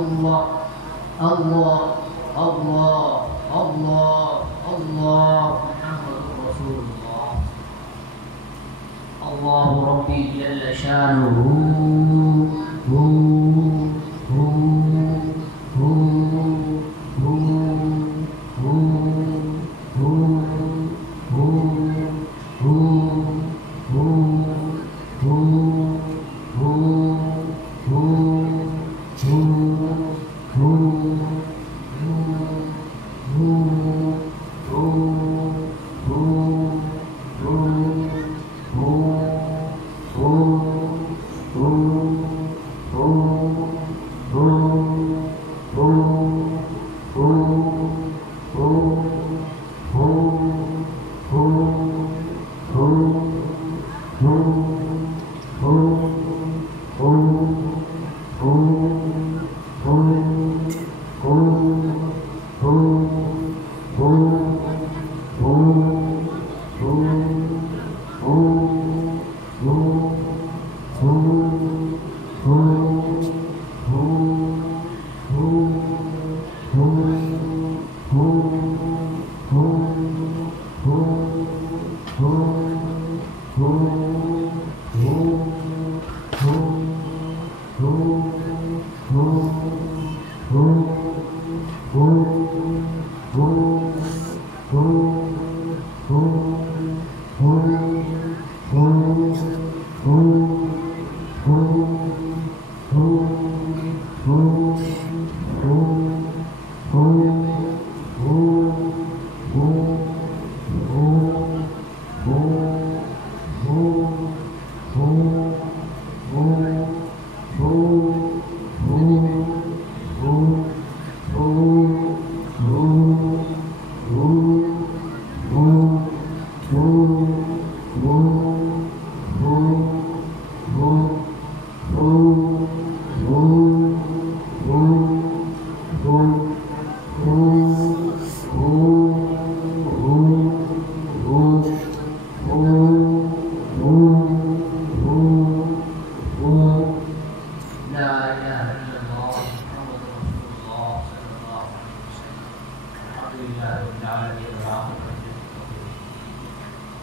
الله الله الله الله الله محمد رسول الله الله ربي جل شانه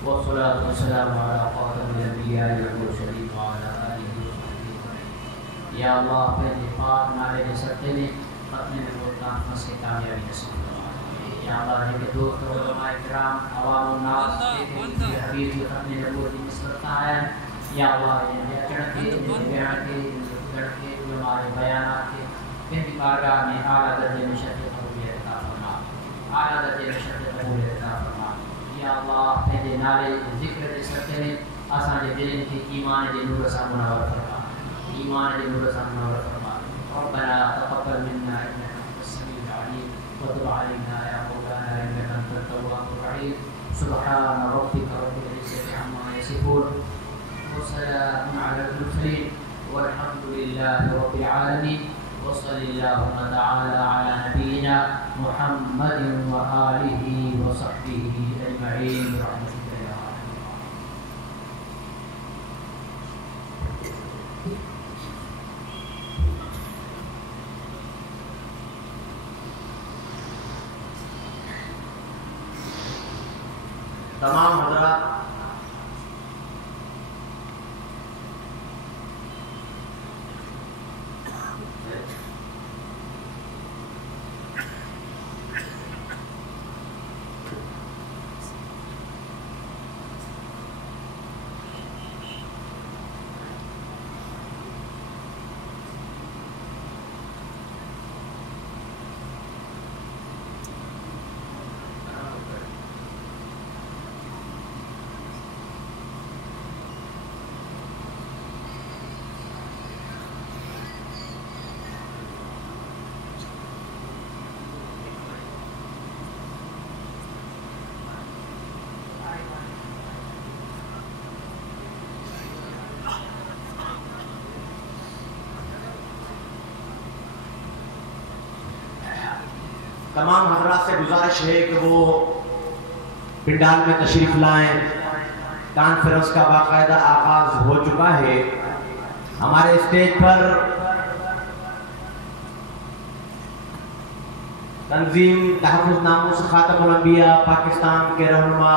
والصلاة والسلام على خاتم الأنبياء والمرسلين وعلى آله وصحبه. یا اللہ اپنے پاک نالے دے سکتے نے اپنے نبوت نامہ سے کامیابی نصیب فرما. یا اللہ جن کے دوست علماء کرام عوام الناس کے حبیب کی اپنے نبوت کی نسبت آیا. یا اللہ جن چڑھ کے بیان کے گڑھ کے علماء بیانات کے ان کی بارگاہ میں اعلیٰ درجے میں شرط قبولیت عطا فرما. اعلیٰ درجے میں شرط قبولیت عطا فرما. یا اللہ پہلے نالے ذکر دے سکتے ہیں آسان جے دلن کی ایمان دے نور سا منور فرما. ایمان دے نور سا منور فرما. ربنا تقبل منا انك انت السميع العليم وتب علينا يا مولانا انك انت التواب الرحيم. سبحان ربك رب العزة عما يصفون وسلام على المرسلين والحمد لله رب العالمين. وصل اللهم تعالى على نبينا محمد وآله وصحبه أجمعين برحمتك يا أرحم الراحمين. تمام حضرات تمام حضرات سے گزارش ہے کہ وہ پنڈال میں تشریف لائیں. کانفرنس کا باقاعدہ آغاز ہو چکا ہے. ہمارے اسٹیج پر تنظیم تحفظ ناموس خاتم الانبیاء پاکستان کے رہنما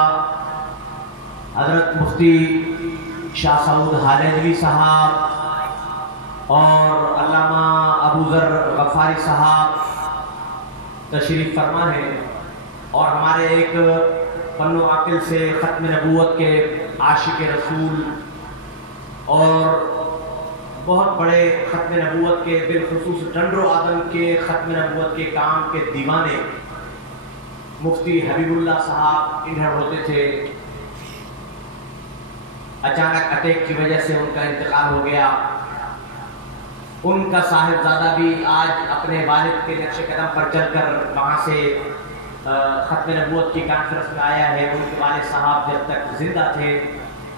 حضرت مفتی شاہ سعود حالیدوی صاحب اور علامہ ابو ذر غفاری صاحب تشریف فرما ہے، اور ہمارے ایک فن و عقل سے ختم نبوت کے عاشق رسول اور بہت بڑے ختم نبوت کے بالخصوص ڈنڈر و آدم کے ختم نبوت کے کام کے دیوانے مفتی حبیب اللہ صاحب انٹر ہوتے تھے۔ اچانک اٹیک کی وجہ سے ان کا انتقال ہو گیا۔ ان کا صاحبزادہ بھی آج اپنے والد کے نقش قدم پر چل کر وہاں سے ختم نبوت کی کانفرنس میں آیا ہے۔ ان کے والد صاحب جب تک زندہ تھے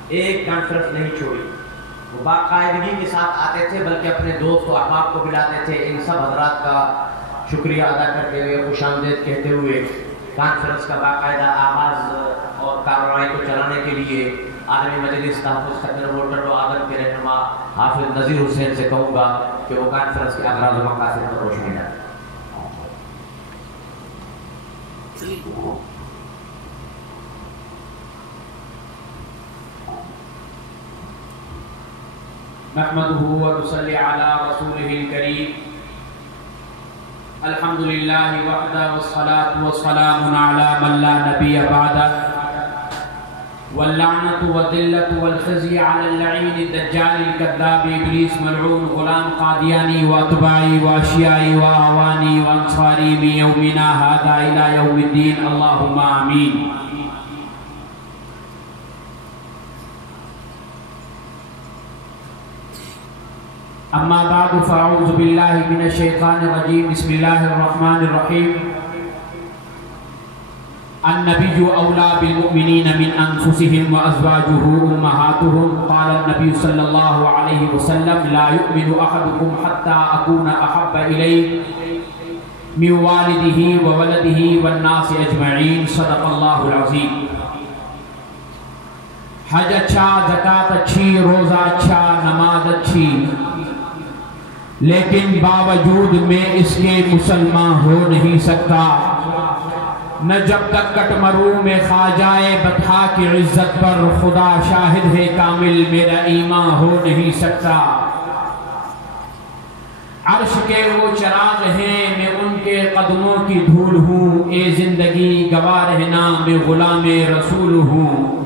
ایک کانفرنس نہیں چھوڑی، وہ باقاعدگی کے ساتھ آتے تھے، بلکہ اپنے دوست و احباب کو بلاتے تھے۔ ان سب حضرات کا شکریہ ادا کرتے ہوئے، خوش آمدید کہتے ہوئے، کانفرنس کا باقاعدہ آغاز اور کارروائی کو چلانے کے لیے عالمی مجلس تحفظ ختم نبوت و آدم کے رہنما حافظ نذیر حسین سے کہوں گا کہ وہ کانفرنس کے اغراض و مقاصد پر روشنی ڈالیں۔ نحمده ونصلي على رسوله الكريم الحمد لله وحده والصلاة والسلام على من لا نبي بعده واللعنة والذلة والخزي على اللعين الدجال الكذاب إبليس ملعون غلام قادياني وأتباعي وأشيائي وأعواني وأنصاري من يومنا هذا إلى يوم الدين اللهم آمين۔ اما بعد فاعوذ باللہ من الشیطان الرجیم بسم اللہ الرحمن الرحیم۔ النبی اولا بالمؤمنین من انفسهم وازواجه امہاتهم قال النبی صلی اللہ علیہ وسلم لا يؤمن احدكم حتى اكون احب الیہ من والدہ وولدہ والناس اجمعین صدق اللہ العظیم۔ حج اچھا، زکوٰۃ اچھی، روزہ اچھا، نماز اچھی، لیکن باوجود میں اس کے مسلمان ہو نہیں سکتا، نہ جب تک کٹمرو میں کھا جائے بطحا کی عزت پر خدا شاہد ہے کامل میرا ایمان ہو نہیں سکتا۔ عرش کے وہ چراغ ہیں میں ان کے قدموں کی دھول ہوں، اے زندگی گواہ رہنا میں غلام رسول ہوں۔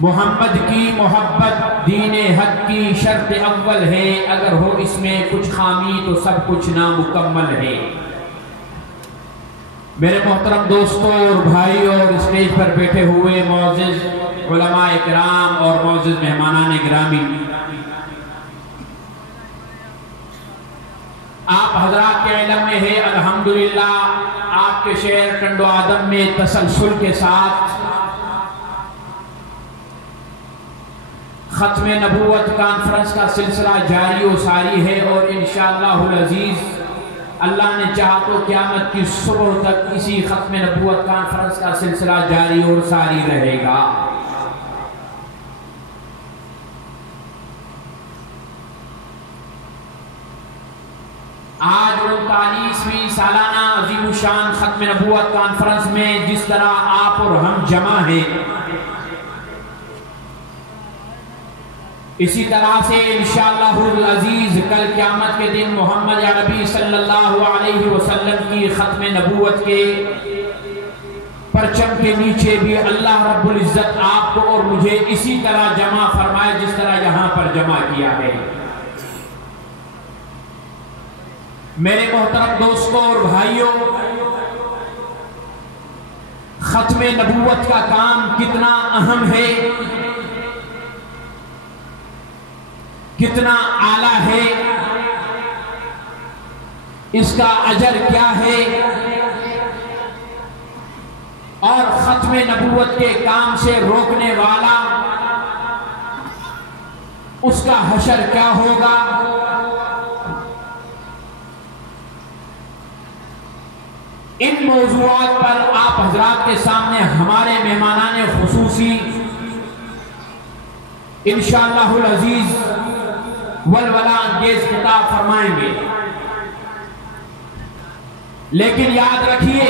محمد کی محبت دین حق کی شرط اول ہے، اگر ہو اس میں کچھ خامی تو سب کچھ نامکمل ہے۔ میرے محترم دوستوں اور بھائیوں اور اسٹیج پر بیٹھے ہوئے معزز علماء کرام اور معزز مہمانان گرامی، آپ حضرات کے علم میں ہے الحمدللہ آپ کے شہر ٹنڈو آدم میں تسلسل کے ساتھ ختم نبوت کانفرنس کا سلسلہ جاری و ساری ہے، اور انشاءاللہ العزیز اللہ نے چاہا تو قیامت کی صبح تک اسی ختم نبوت کانفرنس کا سلسلہ جاری اور ساری رہے گا۔ آج 39ویں سالانہ عظیم الشان ختم نبوت کانفرنس میں جس طرح آپ اور ہم جمع ہیں، اسی طرح سے انشاءاللہ العزیز کل قیامت کے دن محمد عربی صلی اللہ علیہ وسلم کی ختم نبوت کے پرچم کے نیچے بھی اللہ رب العزت آپ کو اور مجھے اسی طرح جمع فرمائے جس طرح یہاں پر جمع کیا ہے۔ میرے محترم دوستوں اور بھائیوں، ختم نبوت کا کام کتنا اہم ہے، کتنا اعلیٰ ہے، اس کا اجر کیا ہے، اور ختم نبوت کے کام سے روکنے والا اس کا حشر کیا ہوگا، ان موضوعات پر آپ حضرات کے سامنے ہمارے مہمانان خصوصی انشاءاللہ العزیز ولولہ انگیز خطاب فرمائیں گے۔ لیکن یاد رکھیے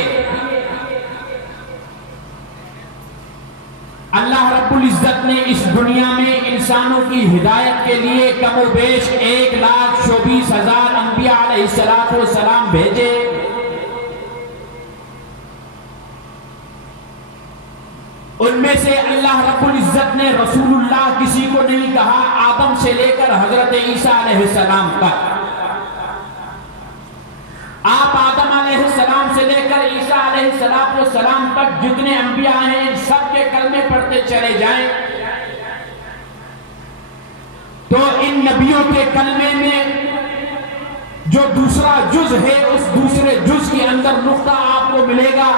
اللہ رب العزت نے اس دنیا میں انسانوں کی ہدایت کے لیے کم و بیش 1,24,000 انبیاء علیہ السلام بھیجے. ان میں سے اللہ رب العزت نے رسول اللہ کسی کو نہیں کہا آدم سے لے کر حضرت عیسیٰ علیہ السلام تک. آپ آدم علیہ السلام سے لے کر عیسیٰ علیہ السلام تک جتنے انبیاء ہیں ان سب کے کلمے پڑھتے چلے جائیں تو ان نبیوں کے کلمے میں جو دوسرا جز ہے اس دوسرے جز کے اندر نقطہ آپ کو ملے گا.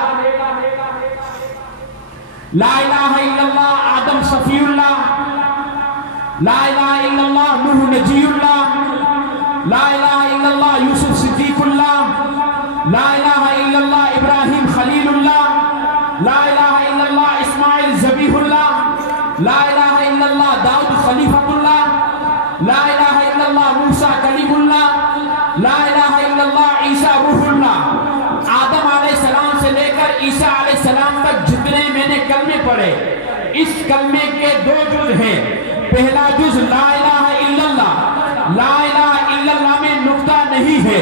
لا الہ الا اللہ آدم صفی اللہ، لا الہ الا اللہ نوح نجی اللہ، لا الہ الا اللہ یوسف صدیق اللہ، لا الہ الا اللہ ابراہیم خلیل اللہ، لا الہ الا اللہ اسماعیل ذبیح اللہ، لا الہ الا اللہ داؤد خلیفۃ اللہ، لا الہ الا اللہ موسیٰ کلیم اللہ، لا الہ الا اللہ عیسیٰ روح اللہ. آدم علیہ السلام سے لے کر عیسیٰ علیہ السلام تک جتنے میں نے کلمے پڑھے اس کلمے کے 2 جز ہیں. پہلا جز لا الہ الا اللہ، لا الہ الا اللہ میں نقطہ نہیں ہے،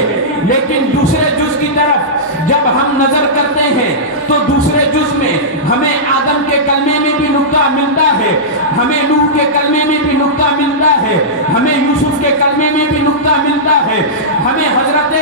لیکن دوسرے جز کی طرف جب ہم نظر کرتے ہیں تو دوسرے جز میں ہمیں آدم کے کلمے میں بھی نقطہ ملتا ہے، ہمیں نوح کے کلمے میں بھی نقطہ ملتا ہے، ہمیں یوسف کے کلمے میں بھی نقطہ ملتا ہے، ہمیں حضرت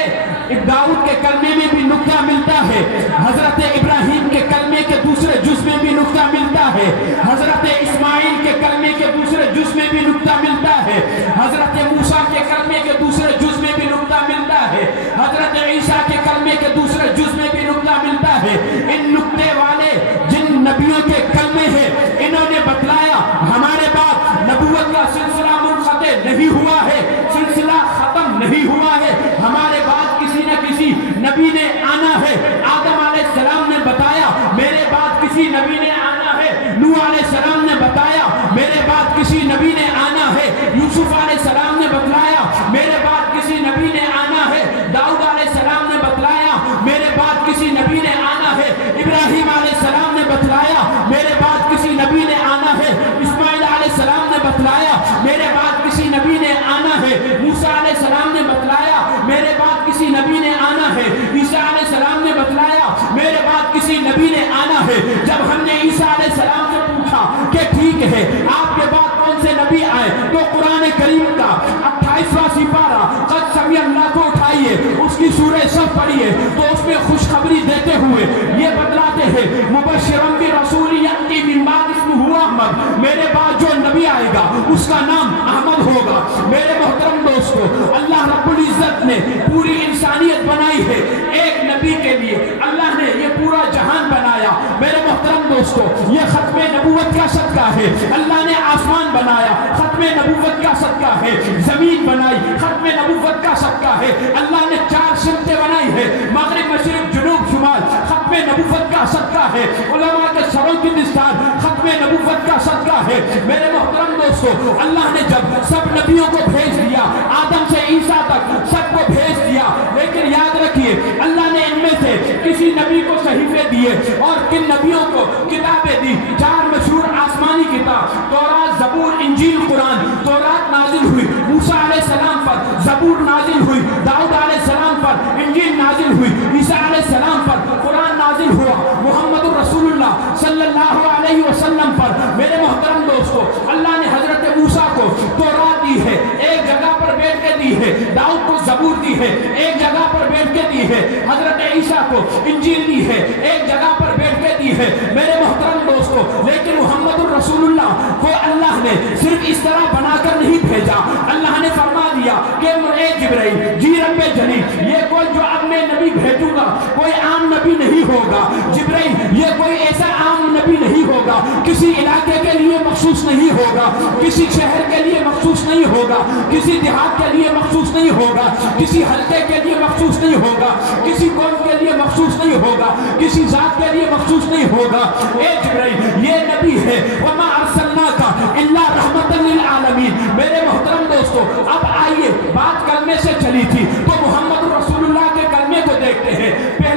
داؤد کے کلمے میں بھی نقطہ ملتا ہے، حضرت ابراہیم کے کلمے کے دوسرے جز میں بھی نقطہ ملتا ہے، حضرت اسماعیل کے کلمے کے دوسرے جز میں بھی نقطہ ملتا ہے، حضرت موسیٰ کے کلمے کے دوسرے جز میں بھی نقطہ ملتا ہے، حضرت عیسیٰ کے کلمے کے دوسرے جز میں بھی نقطہ ملتا ہے. ان نقطے والے جن نبیوں کے کلمے ہیں انہوں نے بتلایا ہمارے بعد نبوت کا سلسلہ منقطع نہیں ہوا ہے، سلسلہ ختم نہیں ہوا ہے، ہمارے بعد کسی نہ کسی نبی نے آنا ہے. آدم علیہ السلام نے بتایا میرے بعد کسی نبی نے آنا ہے، نوح علیہ السلام نے بتایا میرے بعد کسی نبی نے آنا ہے، یوسف علیہ السلام نے بتلایا میرے بعد کسی نبی نے آنا ہے، داؤد علیہ السلام نے بتلایا میرے بعد کسی نبی نے آنا ہے، ابراہیم علیہ السلام نے بتلایا میرے بعد کسی نبی نے آنا ہے، اسماعیل علیہ السلام نے بتلایا میرے بعد کسی نبی نے آنا ہے، موسیٰ علیہ السلام نے بتلایا میرے بعد کسی نبی نے آنا ہے، عیسیٰ علیہ السلام نے بتلایا میرے بعد کسی نبی نے آنا ہے. جب ہم نے عیسیٰ علیہ السلام سے پوچھا کہ ٹھیک ہے آپ کے بعد کون سے نبی آئے تو قرآن کریم کا 28واں سپارہ قد سمع اللہ کو اٹھائیے، اس کی سورہ صف پڑھیے تو اس میں خوشخبری دیتے ہوئے یہ بتلاتے ہیں مبشرا برسول یأتی من بعد اسمہ احمد، میرے بعد جو نبی آئے گا اس کا نام احمد ہوگا. میرے محترم دوستو اللہ رب العزت نے پوری انسانیت بنائی ہے ایک نبی کے لیے، اللہ نے یہ پورا جہان بنایا. میرے محترم دوستو یہ ختم نبوت کا صدقہ ہے، اللہ نے آسمان بنایا ختم نبوت کا صدقہ ہے، زمین بنائی ختم نبوت کا صدقہ ہے، اللہ نے 4 سمتیں بنائی ہے مغرب مشرق جنوب شمال ختم نبوت کا صدقہ ہے، علماء کے سروں کی دستار ختم نبوت کا صدقہ ہے. میرے محترم دوستو اللہ نے جب سب نبیوں کو بھیج دیا آدم سے عیسیٰ تک سب کو بھیج دیا، لیکن یاد رکھیے اللہ نے ان میں سے کسی نبی کو صحیفے دیے اور کن نبیوں کو کتابیں دی. 4 مشہور آسمانی کتاب تورات زبور انجیل قرآن. تورات نازل ہوئی موسیٰ علیہ السلام پر، زبور نازل ہوئی داؤد علیہ السلام پر، انجیل نازل ہوئی عیسیٰ علیہ السلام پر، قرآن نازل ہوا محمد رسول اللہ صلی اللہ علیہ وسلم پر. میرے محترم دوستو اللہ نے حضرت موسیٰ کو تورات دی ہے ایک جگہ پر بیٹھ کے دی ہے، داؤد کو زبور دی ہے ایک جگہ پر بیٹھ کے دی ہے، حضرت عیسیٰ کو انجیل دی ہے ایک جگہ پر بیٹھ کے دی ہے. میرے محترم دوستو لیکن محمد رسول اللہ کو اللہ نے صرف اس طرح بنا کر نہیں بھیجا، اللہ نے فرما دیا کہ اے جبرائیل جی رب جلیل یہ کوئی جو اب میں نبی بھیجوں گا کوئی عام نبی نہیں ہوگا، جبرائیل یہ کوئی ایسا عام نبی نہیں ہوگا، کسی علاقے کے لیے مخصوص نہیں ہوگا، کسی شہر کے لیے مخصوص نہیں ہوگا، کسی دیہات کے لیے مخصوص نہیں ہوگا، کسی حلقے کے لیے مخصوص نہیں ہوگا، کسی قوم کے لیے مخصوص نہیں ہوگا، کسی ذات کے لیے مخصوص نہیں ہوگا. اے جبرائیل یہ نبی ہے وما ارسلناک الا رحمۃ للعالمین. میرے محترم دوستو اب آئیے بات کلمے سے چلی تھی تو محمد رسول اللہ کے کلمے کو دیکھتے ہیں. پہلے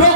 2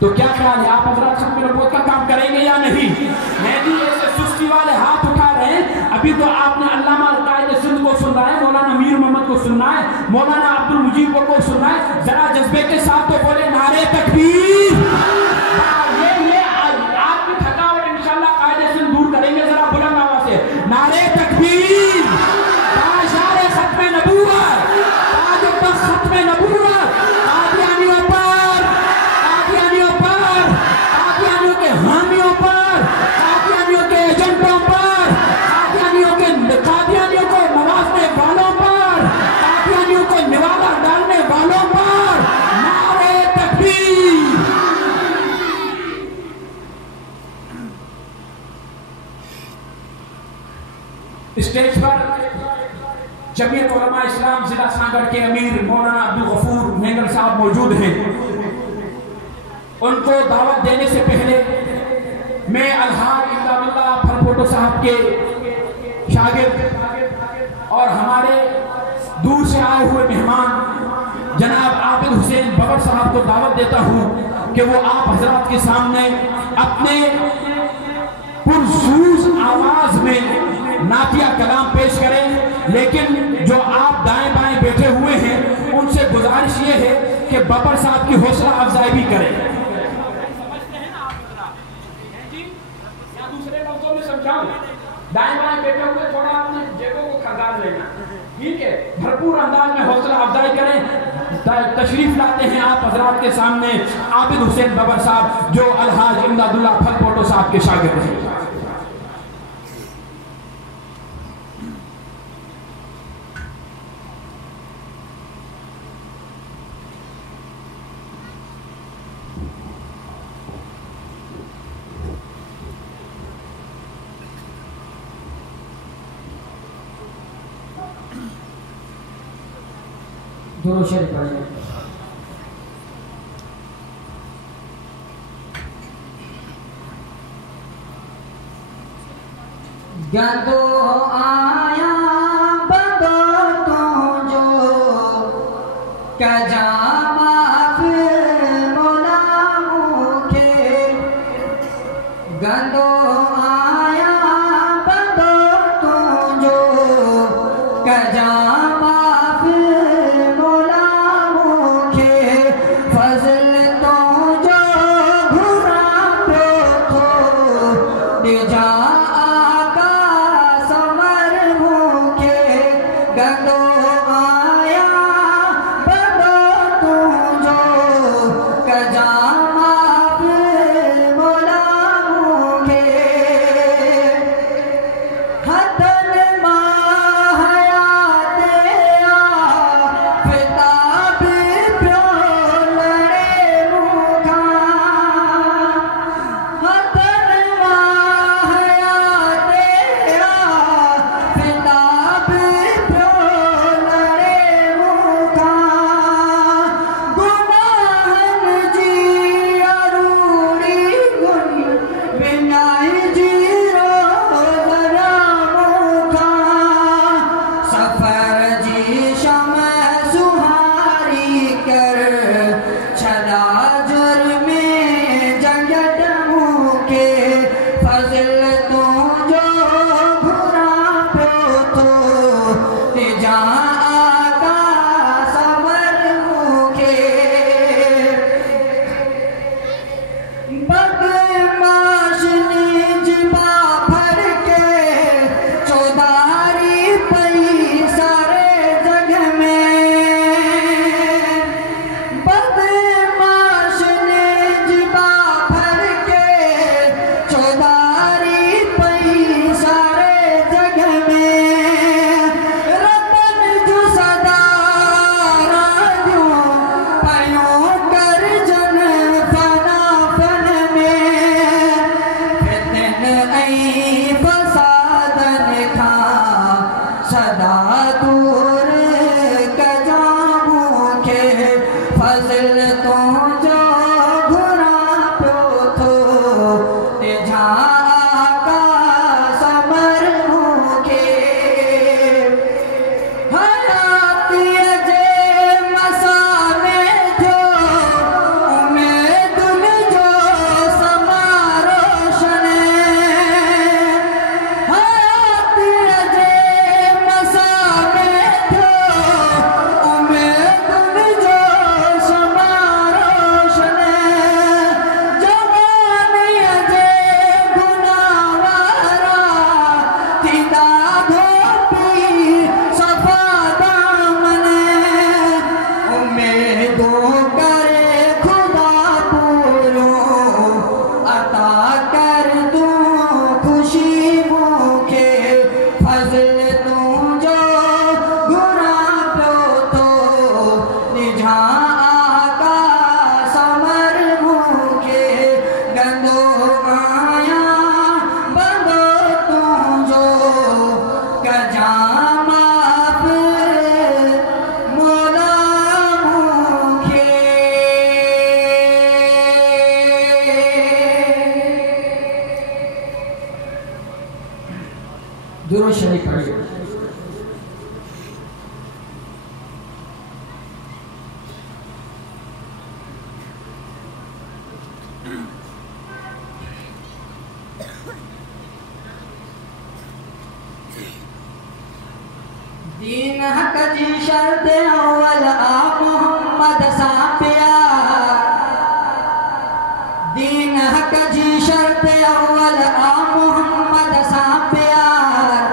تو کیا خیال ہے آپ حضرات ختم نبوت کا کام کریں گے یا نہیں؟ مہدی ایسے سستی والے ہاتھ اٹھا رہے ہیں. ابھی تو آپ نے علامہ قائد سندھ کو سن رہا ہے, مولانا میر محمد کو سننا ہے, مولانا عبد المجید کو سننا ہے. ذرا جذبے کے ساتھ تو بولے نعرے تکبیر. یہ آپ کی تھکاوٹ انشاءاللہ قائد سندھ دور کریں گے. ذرا بلند آواز سے نعرے تکبیر. تاجدار ختم نبوت, تاج و تخت ختم نبوت, قادیانیوں پر, قادیانیوں پر, قادیانیوں کے حامیوں پر, قادیانیوں کے ایجنٹوں پر, قادیانیوں کو نوازنے والوں پر, قادیانیوں کو نوالا ڈالنے والوں پر نعرے تکبیر. اسٹیج پر جمعیت علماء اسلام ضلع سانگڑ کے امیر مولانا عبدالغفور مینگل صاحب موجود ہیں. ان کو دعوت دینے سے پہلے میں الحاج امداد اللہ پھلپوٹو صاحب کے شاگرد اور ہمارے دور سے آئے ہوئے مہمان جناب عابد حسین ببر صاحب کو دعوت دیتا ہوں کہ وہ آپ حضرات کے سامنے اپنے پرسوز آواز میں نعتیہ کلام پیش کریں. لیکن جو آپ دائیں بائیں بیٹھے ہوئے ہیں ان سے گزارش یہ ہے کہ ببر صاحب کی حوصلہ افزائی بھی کریں. دوسرے لفظوں میں سمجھاؤں, دائیں بائیں بیٹھے ہوئے تھوڑا اپنے جیبوں کو کھنگال لینا, ٹھیک ہے, بھرپور انداز میں حوصلہ افزائی کریں. تشریف لاتے ہیں آپ حضرات کے سامنے عابد حسین ببر صاحب جو الحاج امداد اللہ پھلپوٹو صاحب کے شاگرد ہیں. درود شریف پڑھیں. گندو آیا بدو تو جو کجاما پھر مولا مکھے. گندو آیا بدو تو جو کجاما درود شریف پڑھیے. دین حق جی شرط اول آ محمد سا پیار. دین حق جی شرط اول آ محمد سا پیار.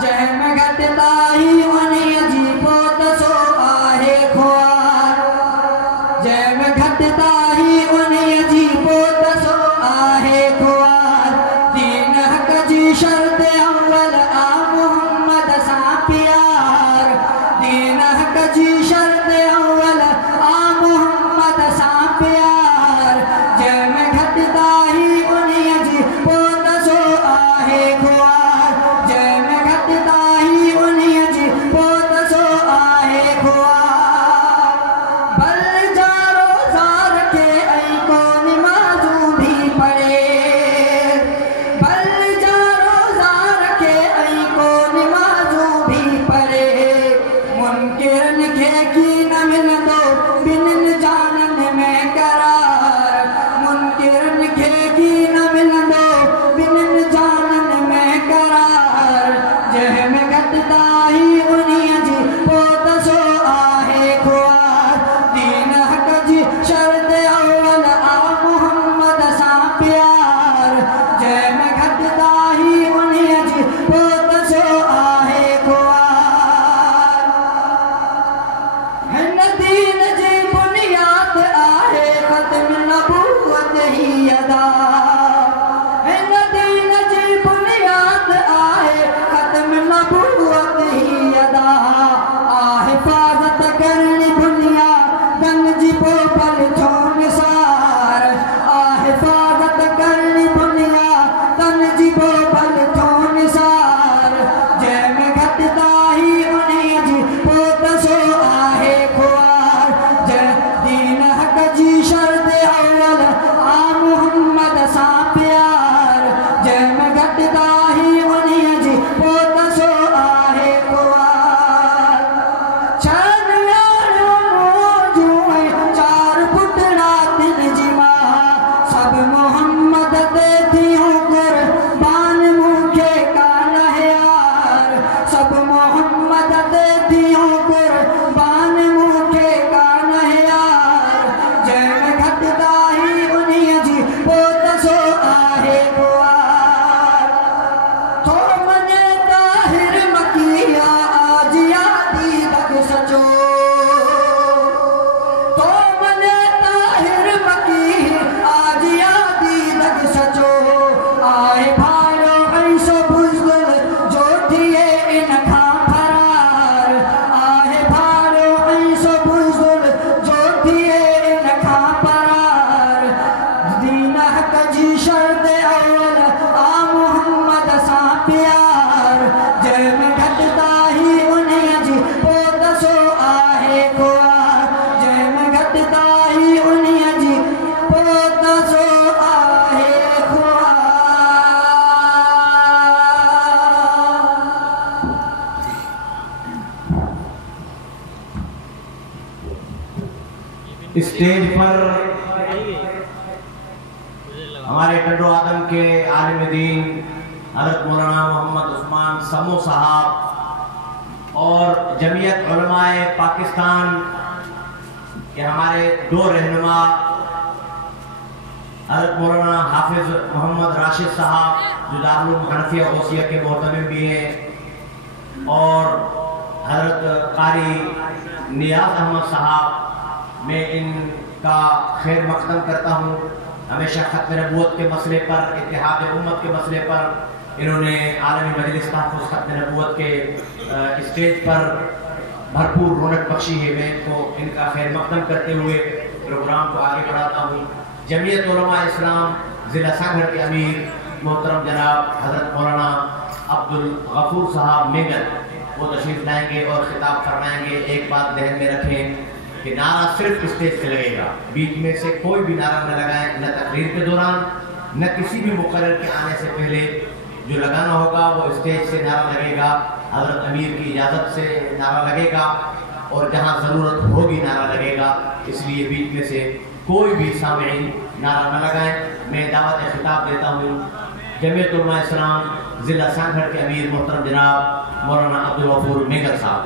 جہ میں گھٹتا ہی انہیں جی پوت سو آہے خوار. جہ میں گھٹتا ہی انہیں جی پوت سو آہے خوار. دین حق جی شرط اول آ محمد سا پیار. دین حق جی شرط اول آ محمد سا پیار. جہ میں گھٹتا ہی انہیں جی پوت سو آہے خوار. جہ میں گھٹتا ہی انہیں جی پوت سو آہے خوار. بل جارو زار کے ای کو نمازوں بھی پڑھے. بل جارو زار کے ای کو نمازوں بھی پڑھے. منکرن کے کی نہ مل دو بنن جانن میں قرار. منکرن کے کی نہ مل دو بنن جانن میں قرار. جہ میں گھٹتا ہی انہیں جی پوت سو آہے خوار. دین حق جی شرط اول آ محمد سا پیار. جہ میں گھٹتا ہی انہیں جی پوت سو آہے خوار. ہن دین جی بنیاد آہے ختم نبوت ہی ادا. ہن دین جی بنیاد آہے ختم نبوت ہی ادا. آ حفاظت کرنی بنیا دن جی پوپل چھو نثار. آ حفاظت کرنی بنیا دن جی پوپل چھو نثار. جہ میں گھٹتا ہی انہیں جی پوت سو آہے خوار. جہ دین حق جی شرط اول آ محمد سا پیار. جہ میں گھٹتا ہی انہیں جی پوت سو آہے خوار. چھن یارو موجوں چار پٹڑا تن جی ماں. سب محمد دے دیوں قربان موکھے کا نہیار. سب محمد دے دیوں قربان موکھے کا نہیار. جہ میں گھٹتا ہی انہیں جی پوت سو آہے خوار. تو منے طاہر مکیہ آج یادی دگ سچو. تو منے طاہر مکیہ آج یادی دگ سچو. آئے بھارو ایسو بزدل جو تھیے ان کھا فرار. آئے بھارو ایسو بزدل جو تھیے ان کھا فرار. دین حق جی شرط اول آ محمد سا پیار. جہ میں گھٹتا ہی انہیں جی پوت سو آہے خوار. جہ میں گھٹتا ہی انہیں جی پوت سو آہے خوار. اسٹیج پر ہمارے ٹنڈو آدم کے عالم دین حضرت مولانا محمد عثمان سمو صاحب اور جمعیت علماء پاکستان کے ہمارے دو رہنما حضرت مولانا حافظ محمد راشد صاحب جو دارالعلوم حنفیہ غوثیہ کے محتمم بھی ہیں، اور حضرت قاری نیاز احمد صاحب، میں ان کا خیر مقدم کرتا ہوں. ہمیشہ ختم نبوت کے مسئلے پر، اتحاد امت کے مسئلے پر انہوں نے عالمی مجلس تحفظ ختم نبوت کے اسٹیج پر بھرپور رونق بخشی ہے. میں ان کا خیر مقدم کرتے ہوئے پروگرام کو آگے بڑھاتا ہوں. جمعیت علماء اسلام ضلع سانگھڑ کے امیر محترم جناب حضرت مولانا عبدالغفور صاحب مینگل وہ تشریف لائیں گے اور خطاب فرمائیں گے. ایک بات ذہن میں رکھیں کہ نعرہ صرف اسٹیج سے لگے گا، بیچ میں سے کوئی بھی نعرہ نہ لگائیں، نہ تقریر کے دوران، نہ کسی بھی مقرر کے آنے سے پہلے. جو لگانا ہوگا وہ اسٹیج سے نعرہ لگے گا، حضرت امیر کی اجازت سے نعرہ لگے گا، اور جہاں ضرورت ہوگی نعرہ لگے گا۔ اس لیے بیچ میں سے کوئی بھی سامعین نعرہ نہ لگائیں۔ میں دعوت خطاب دیتا ہوں جمعیت علماء اسلام ضلع سانگھڑ کے امیر محترم جناب مولانا عبدالغفور میگل صاحب۔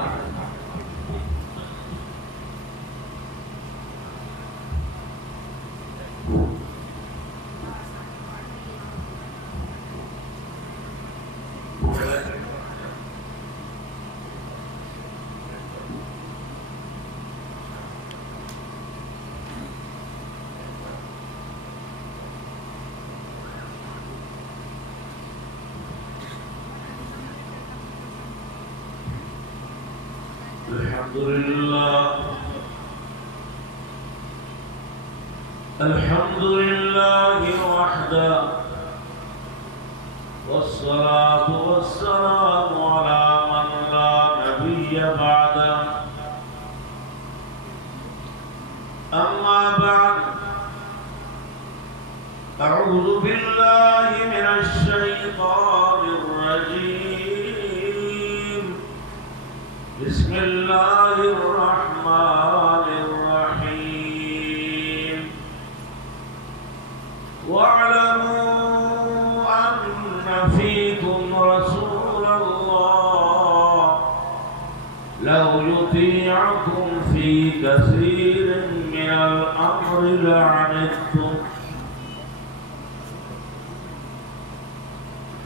الحمد لله وحده والصلاة والسلام على من لا نبي بعده أما بعد أعوذ بالله من الشيطان الرجيم بسم الله الرحمن الرحيم واعلموا أن فيكم رسول الله لو يطيعكم في كثير من الأمر لعنتم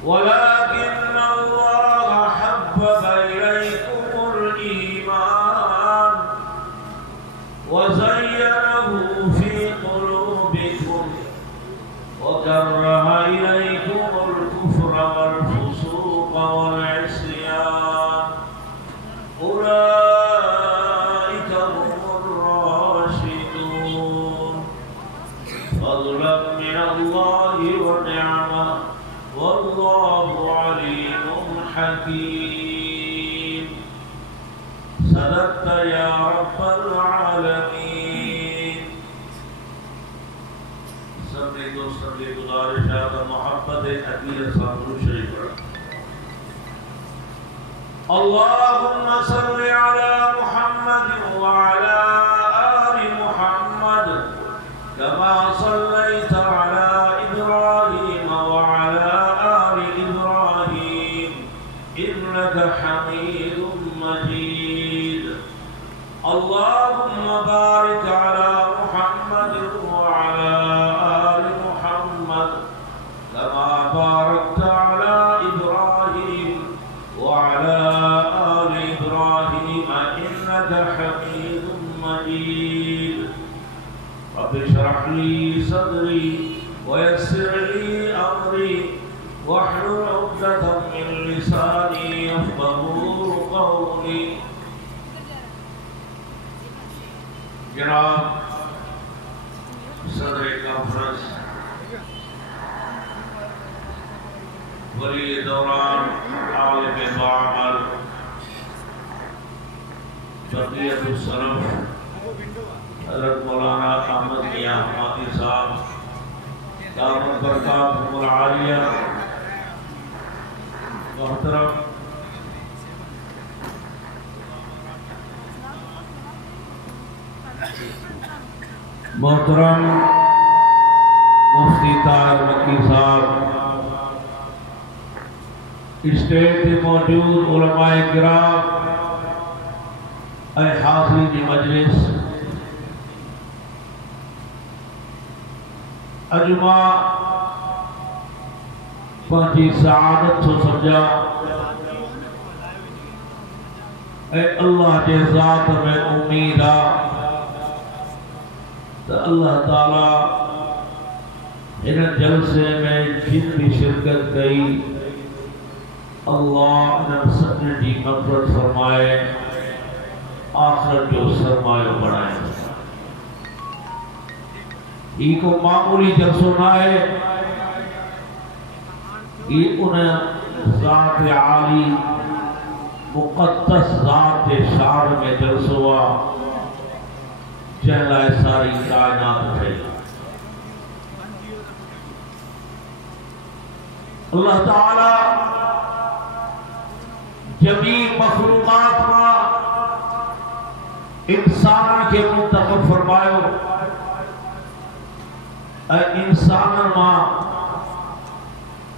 ولكن الله حبب إليكم الإيمان وزينه في قلوبكم وكره إليكم الكفر والفسوق والعصيان أولئك هم الراشدون فضلا من الله ونعمة والله عليم حكيم صدقت يا رب العالمين سبھی دوستوں کی گزارش ہے کہ محبت عقیل صاحب شریف اللهم صل على محمد وعلى آل محمد كما صليت على إبراهيم وعلى آل إبراهيم إنك حميد مجيد اللهم بارك على محمد وعلى آل محمد كما باركت على إبراهيم وعلى آل إبراهيم إنك حميد مجيد رب اشرح لي صدري ويسر لي أمري واحلل عقدة من لساني يفقهوا قولي جناب صدر کانفرنس ولی دوران عالم باعمل بقیت السلف حضرت مولانا احمد میاں حمادی صاحب دامت برکاتہم العالیہ، محترم مفتی طاہر مکی صاحب، اسٹیج پہ موجود علماء کرام، اے حاضرین دی مجلس، اجماع پانچی سعادت تو سمجھا، اے اللہ کے ذات میں امید آ تو اللہ تعالیٰ ان جلسے میں جن بھی شرکت گئی اللہ ان سب کی مغفرت فرمائے، آخرت جو سرمایہ بڑھائے۔ یہ کو معمولی جلسوں نہ ہے، یہ انہیں ذات عالی مقدس ذات شان میں جلسوا چہلائے ساری کائنات ہے۔ اللہ تعالی جمیع مخلوقات ما انسان کے منتخب فرمائے انسان ما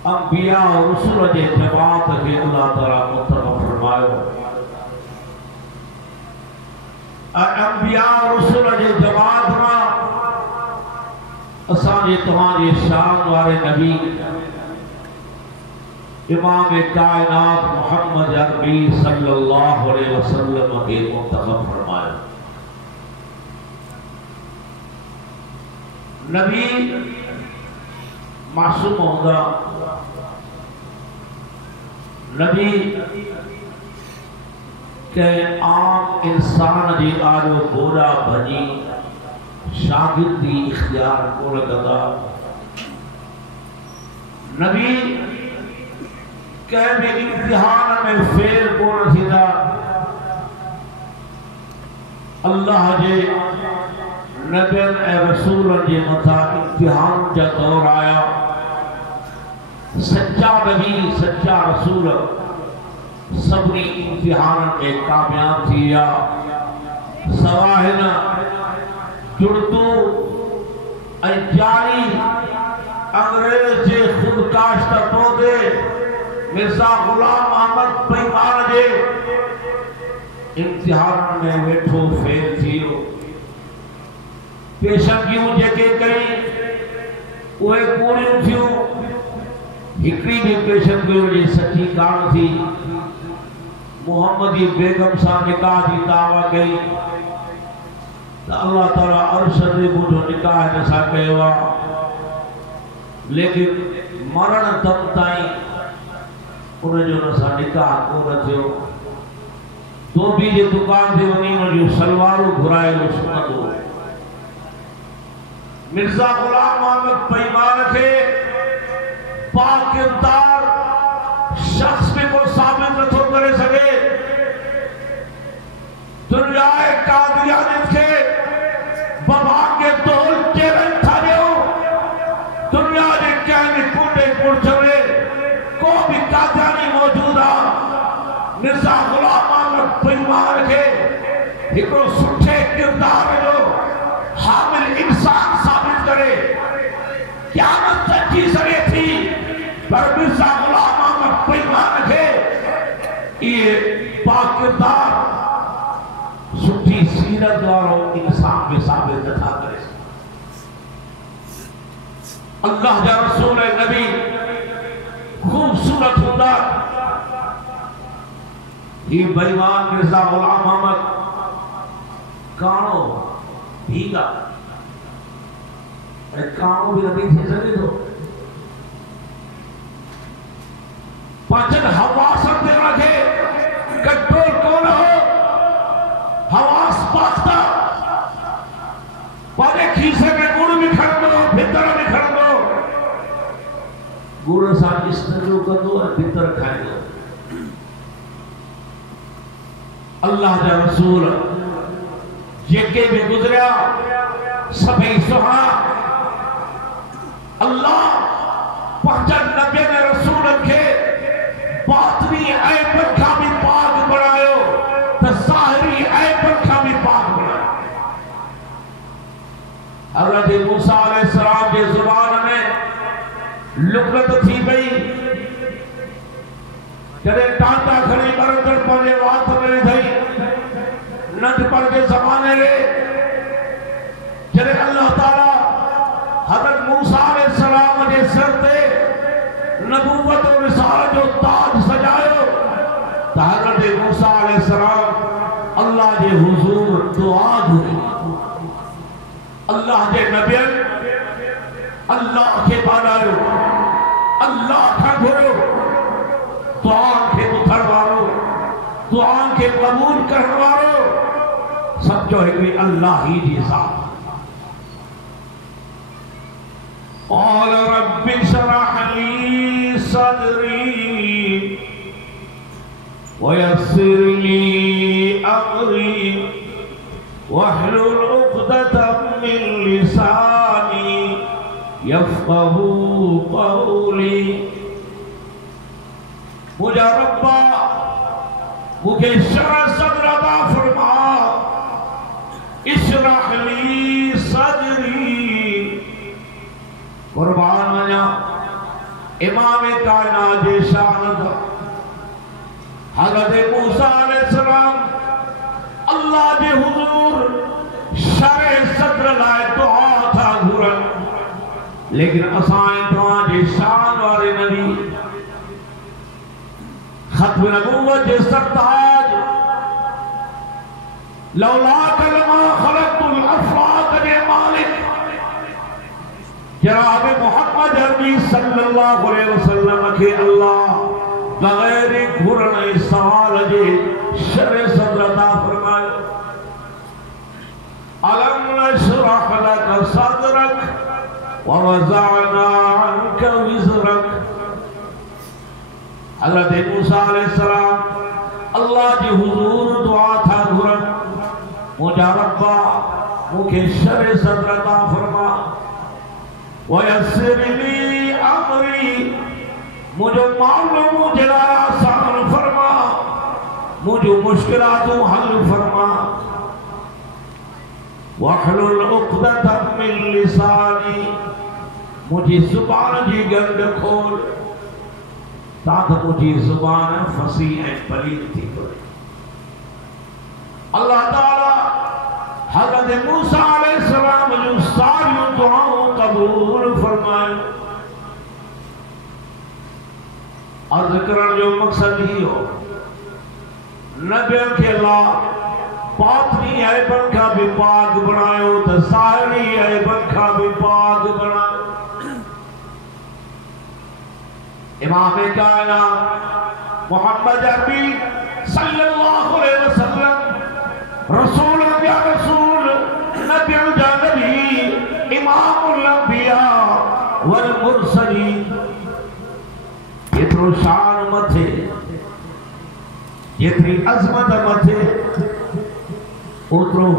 انبیاء و رسول جے جماعت کے اللہ تعالی منتخب فرمائے انبیاء و رسول جے جماعت ما اسان یہ تمہاری شان والے نبی امام کائنات محمد عربی صلی اللہ علیہ وسلم کے منتخب فرمائے نبی معصوم ہوگا نبی کہ عام انسان جی آلو بولا بھنی شاگردی اختیار کو لگا نبی کہ بھی امتحان میں فیل کو رسیدہ اللہ جے نبیان اے رسول جے مطا امتحان جا دور آیا سچا نبی سچا رسول سبنی امتحان میں کامیاب تھیا سواہنا جڑتو جاری انگریز جے خود کاشتہ تو دے مرزا غلام احمد پیمان جے امتحان میں ویٹھو فیل تھیو پیشنگیوں جے کے کئی اوہ پوریوں تھیو ہکری بھی پیشنگیوں جے سچی کان تھی محمدی بیگم سا نکاح دی دعویٰ گئی اللہ تعالیٰ ارشد بوجھو نکاح نسا کہوا لیکن مرن دم تائیں انہیں جو نسا نکاح کو رجھو تو بھی یہ دکان دے ونیوں جو سلوارو گھرائے لو سنتو مرزا غلام احمد پیمان کے پاک کردار شخص میں کو ثابت نتو کرے سکے دنیا قادیانیت کے بابا کے دول چیلنج تھا دیو دنیا نے کہنے کنڈے پرچھوے کو بھی قادیانی موجودہ مرزا غلام احمد پیمان کے ہکڑو سٹھے کردار جو حامل انسان ثابت کرے قیامت سچی سرے تھی پر مرزا غلام احمد پیمان کے یہ پاک کردار سٹھی سیرت داروں انسان میں ثابت تھا کرے اللہ جا رسول نبی خوبصورت ہوتا یہ بیوان مرزا غلام احمد کانو بھیگا کانو بھی نبی تھے سکے تو پاچن حواسن دے رکھے کٹور کون ہو حواس پاکتا پانے کھیسے میں گوڑ بھی کھڑ دو بھتر بھی کھڑ دو گوڑ ساتھ اس طرح کر دو اور بھتر کھائے دو اللہ جا رسول یہ بھی گزریا سبھی سہا اللہ پہنچن نبی نے رسول کے باطنی عیب پر کامی پاک بڑھائیو تو ظاہری عیب پر کامی پاک بڑھائیو حضرت موسیٰ علیہ السلام کے زبان میں لکت تھی گئی جڑے ٹانٹا کھڑی برکر پہنے وات میں تھی نٹ پر کے زمانے لے جڑے اللہ تعالیٰ حضرت موسیٰ علیہ السلام کے سر تے نبوت و رسالت جو تاج سجائے تو حضرت موسیٰ علیہ السلام اللہ کے حضور دعا دھوئی اللہ کے نبیل اللہ کے بانائیو اللہ کا گھرو دعا کے متھروارو دعا کے قبول کرنوارو سب جو ہے کوئی اللہ ہی دی ذات قال رب اشرح لي صدري ويسر لي امري واحلل عقدة من لساني يفقهوا قولي مجھے ربا مجھے شرح صدر عطا فرما اشرح لی صدری قربان مجھا امام کائنات شان حضرت موسیٰ علیہ السلام اللہ جے حضور شرح صدر لائے دعا تھا گھرن لیکن اسائیں دعا جے شان والے نبی ختم نبوت جے سرتاج لولا کلمہ خلقت الافلاق جے مالک جناب محمد عربی صلی اللہ علیہ وسلم کے اللہ بغیر گھرن سوال جے شرع صدر عطا فرمائے ألم نشرح لك صدرك ووضعنا عنك وزرك حضرت موسیٰ علیہ السلام اللہ جی حضور دعا تھا گھرن مجھا ربا مجھے شرع صدر عطا فرما وَيَسِّرْ لِي أَمْرِي مجھے معلوم جلال آسان فرما مجھے مشکلاتوں حل فرما وَحْلُلْ عُقْدَةً مِّن لِسَانِي مجھے زبان جی گنڈ کھول تاکہ مجھے زبان فصیح پلید تھی کرے اللہ تعالی حضرت موسیٰ علیہ السلام جو ساری دعاؤں قبول فرمائے اور ذکرن جو مقصد ہی ہو نبیوں کے اللہ باطنی عیبن کا بھی پاک بنائے ہو تو ظاہری عیبن کا بھی پاک بنائے امام کائنات محمد عربی صلی اللہ علیہ وسلم رسول یا رسول نبی جا نبی امام الانبیاء والمرسلین جترو شان متھے جتری عظمت متھے اترو